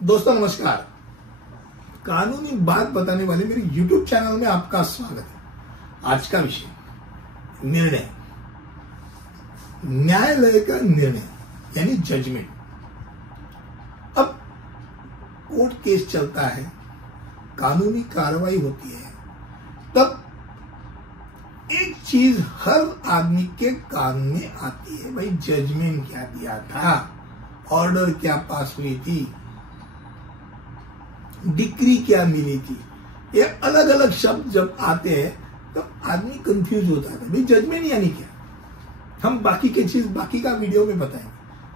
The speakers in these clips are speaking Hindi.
दोस्तों नमस्कार। कानूनी बात बताने वाले मेरे YouTube चैनल में आपका स्वागत है। आज का विषय निर्णय, न्यायालय का निर्णय यानी जजमेंट। अब कोर्ट केस चलता है, कानूनी कार्रवाई होती है, तब एक चीज हर आदमी के कान में आती है, भाई जजमेंट क्या दिया था, ऑर्डर क्या पास हुई थी, डिक्री क्या मिली थी। ये अलग अलग शब्द जब आते हैं तो आदमी कंफ्यूज होता है, भाई जजमेंट यानी क्या। हम बाकी के चीज बाकी का वीडियो में बताएंगे,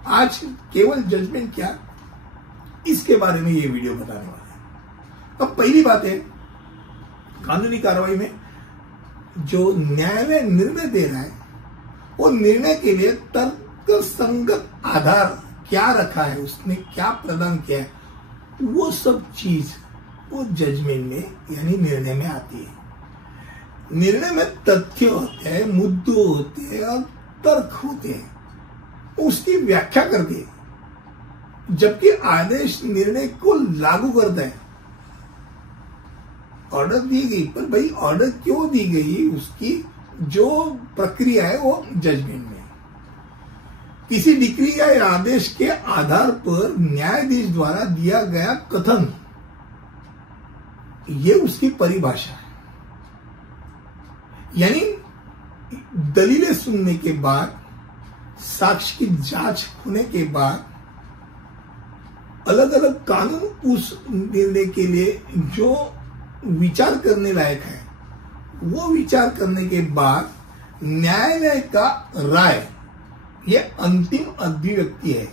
आज केवल जजमेंट क्या इसके बारे में ये वीडियो बताने वाला है। अब पहली बात है, कानूनी कार्रवाई में जो न्यायालय निर्णय दे रहा है वो निर्णय के लिए तर्क संगत आधार क्या रखा है, उसने क्या प्रदान किया है, वो सब चीज वो जजमेंट में यानी निर्णय में आती है। निर्णय में तथ्य होते हैं, मुद्दे होते हैं और तर्क होते हैं, उसकी व्याख्या करती है, जबकि आदेश निर्णय को लागू करता है। ऑर्डर दी गई, पर भाई ऑर्डर क्यों दी गई, उसकी जो प्रक्रिया है वो जजमेंट में। किसी डिक्री या आदेश के आधार पर न्यायाधीश द्वारा दिया गया कथन, ये उसकी परिभाषा है। यानी दलीलें सुनने के बाद, साक्ष्य की जांच होने के बाद, अलग अलग कानून उस निर्णय के लिए जो विचार करने लायक है, वो विचार करने के बाद न्यायालय का राय, ये अंतिम अभिव्यक्ति है।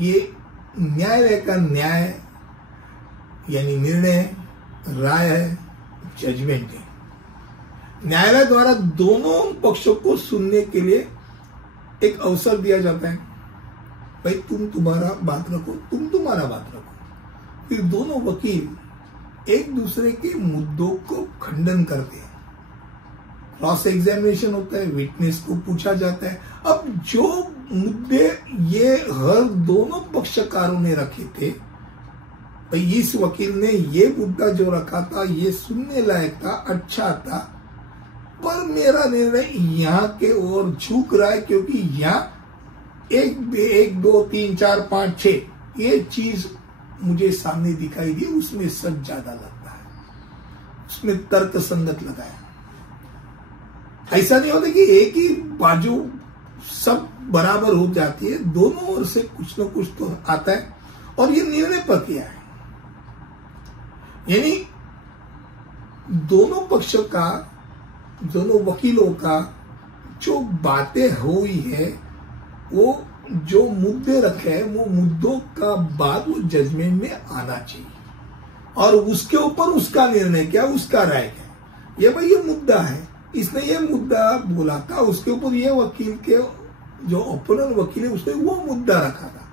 ये न्यायालय का न्याय यानी निर्णय, राय है, जजमेंट है। न्यायालय द्वारा दोनों पक्षों को सुनने के लिए एक अवसर दिया जाता है, भाई तुम तुम्हारा बात रखो, तुम तुम्हारा बात रखो। फिर दोनों वकील एक दूसरे के मुद्दों को खंडन करते हैं, क्रॉस एग्जामिनेशन होता है, विटनेस को पूछा जाता है। अब जो मुद्दे ये हर दोनों पक्षकारों ने रखे थे, भाई इस वकील ने ये मुद्दा जो रखा था ये सुनने लायक था, अच्छा था, पर मेरा निर्णय यहाँ के ओर झुक रहा है, क्योंकि यहाँ एक दो तीन चार पांच छह ये चीज मुझे सामने दिखाई दी, उसमें सच ज्यादा लगता है, उसमें तर्क संगत लगा है। ऐसा नहीं होता कि एक ही बाजू सब बराबर हो जाती है, दोनों ओर से कुछ न कुछ तो आता है, और ये निर्णय प्रक्रिया है। यानी दोनों पक्षों का, दोनों वकीलों का जो बातें हुई है, वो जो मुद्दे रखे हैं, वो मुद्दों का बाद वो जजमेंट में आना चाहिए, और उसके ऊपर उसका निर्णय क्या, उसका राय क्या। ये भाई ये मुद्दा है, इसने ये मुद्दा बोला था, उसके ऊपर ये वकील के जो ओपोनेंट वकील है उसने वो मुद्दा रखा था,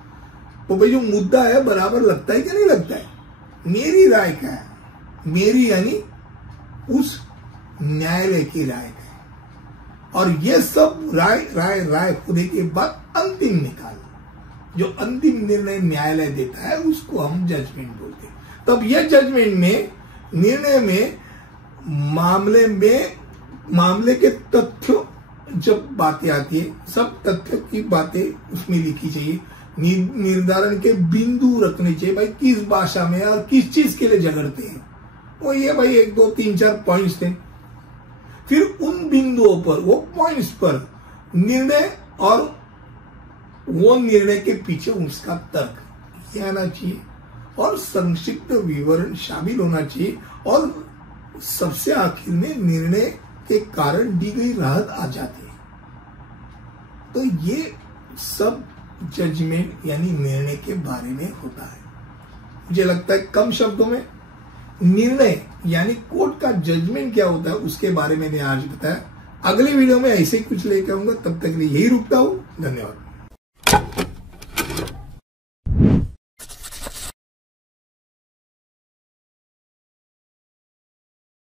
तो भाई जो मुद्दा है बराबर लगता है कि नहीं लगता है, मेरी राय क्या है, मेरी यानी उस न्यायालय की राय है। और ये सब राय होने के बाद अंतिम निकाल, जो अंतिम निर्णय न्यायालय देता है उसको हम जजमेंट बोलते हैं। तब यह जजमेंट में, निर्णय में, मामले के तथ्यों जब बातें आती है, सब तथ्यों की बातें उसमें लिखी चाहिए, निर्धारण के बिंदु रखने चाहिए, भाई किस भाषा में और किस चीज के लिए झगड़ते हैं, वो ये भाई एक दो तीन चार पॉइंट्स थे। फिर उन बिंदुओं पर, वो पॉइंट्स पर निर्णय, और वो निर्णय के पीछे उसका तर्क ये आना चाहिए, और संक्षिप्त विवरण शामिल होना चाहिए, और सबसे आखिर में निर्णय के कारण दी गई राहत आ जाती है। तो ये सब जजमेंट यानी निर्णय के बारे में होता है। मुझे लगता है कम शब्दों में निर्णय यानी कोर्ट का जजमेंट क्या होता है उसके बारे में मैंने आज बताया। अगली वीडियो में ऐसे कुछ लेकर आऊंगा, तब तक के लिए यही रुकता हूं। धन्यवाद।